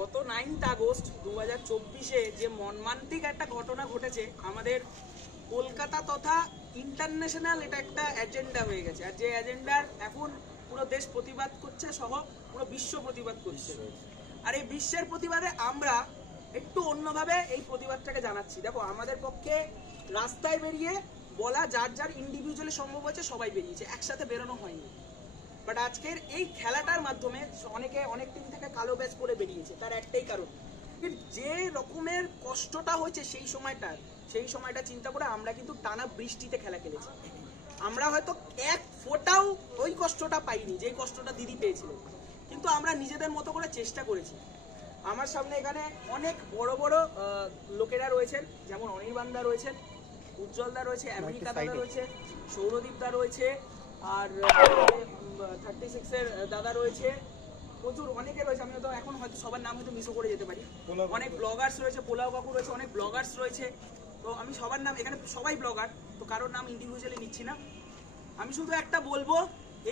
গত ninth August দু হাজার চব্বিশে যে মর্মান্তিক একটা ঘটনা ঘটেছে আমাদের কলকাতা তথা ইন্টারন্যাশনাল এটা একটা এজেন্ডা হয়ে গেছে। আর যে এজেন্ডার এখন পুরো দেশ প্রতিবাদ করছে সহ পুরো বিশ্ব প্রতিবাদ করছে। আর এই বিশ্বের প্রতিবাদে আমরা একটু অন্যভাবে এই প্রতিবাদটাকে জানাচ্ছি। দেখো আমাদের পক্ষে রাস্তায় বেরিয়ে বলা যার যার ইন্ডিভিজুয়ালি সম্ভব হয়েছে সবাই বেরিয়েছে। একসাথে বেরোনো হয়নি। বাট আজকের এই খেলাটার মাধ্যমে অনেকে অনেক টিম থেকে কালো ব্যাচ করে বেরিয়েছে তার একটাই কারণ। যে যে রকমের কষ্টটা হয়েছে সেই সময়টার সেই সময়টা চিন্তা করে আমরা কিন্তু টানা বৃষ্টিতে খেলা খেলেছি। আমরা হয়তো এক ফোঁটাও ওই কষ্টটা পাইনি যেই কষ্টটা দিদি পেয়েছিল। কিন্তু আমরা নিজেদের মতো করে চেষ্টা করেছি। আমার সামনে এখানে অনেক বড় বড় লোকেরা রয়েছেন যেমন অনির্বাণদা রয়েছেন উজ্জ্বলদা রয়েছে আমেরিকা দাদা রয়েছে সৌরদীপ দা রয়েছে আর থার্টি সিক্সের দাদা রয়েছে। প্রচুর অনেকে রয়েছে আমি হয়তো এখন হয়তো সবার নাম হয়তো মিসও করে যেতে পারি। অনেক ব্লগার্স রয়েছে পোলাও কাকু রয়েছে অনেক ব্লগার্স রয়েছে। তো আমি সবার নাম এখানে সবাই ব্লগার তো কারোর নাম ইন্ডিভিজুয়ালি নিচ্ছি না। আমি শুধু একটা বলব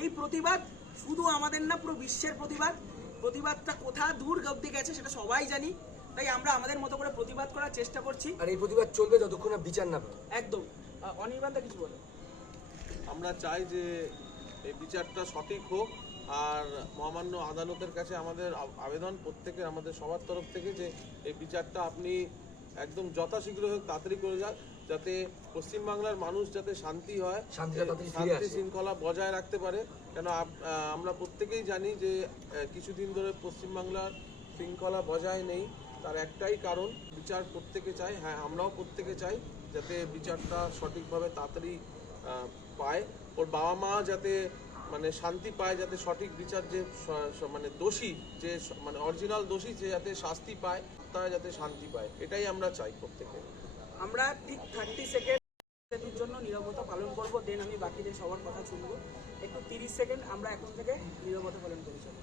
এই প্রতিবাদ শুধু আমাদের না পুরো বিশ্বের প্রতিবাদ। প্রতিবাদটা কোথা দূর অব্দি গেছে সেটা সবাই জানি। তাই আমরা আমাদের মতো করে প্রতিবাদ করার চেষ্টা করছি। আর এই প্রতিবাদ চলবে যতক্ষণ না বিচার না একদম। আহ, অনির্বাণদা কিছু বলো। আমরা চাই যে এই বিচারটা সঠিক হোক আর মহামান্য আদালতের কাছে আমাদের আবেদন প্রত্যেকের আমাদের সবার তরফ থেকে যে এই বিচারটা আপনি একদম যথাশীঘ্র হোক তাড়াতাড়ি করে যান যাতে পশ্চিমবাংলার মানুষ যাতে শান্তি হয় শান্তি শৃঙ্খলা বজায় রাখতে পারে। কেন আমরা প্রত্যেকেই জানি যে কিছুদিন ধরে পশ্চিমবাংলার শৃঙ্খলা বজায় নেই তার একটাই কারণ বিচার প্রত্যেকে চাই হ্যাঁ আমরাও প্রত্যেকে চাই যাতে বিচারটা সঠিকভাবে তাড়াতাড়ি পায়। ওর বাবা মা যাতে মানে শান্তি পায়, যাতে সঠিক বিচার যে মানে দোষী, যে মানে অরিজিনাল দোষী যে যাতে শাস্তি পায় তারা যাতে শান্তি পায়। এটাই আমরা চাই প্রত্যেকে। আমরা ঠিক থার্টি সেকেন্ড জন্য নিরবতা পালন করব, দেন আমি বাকিদের সবার কথা শুনব। একটু তিরিশ সেকেন্ড আমরা এখন থেকে নিরবতা পালন করে চলো।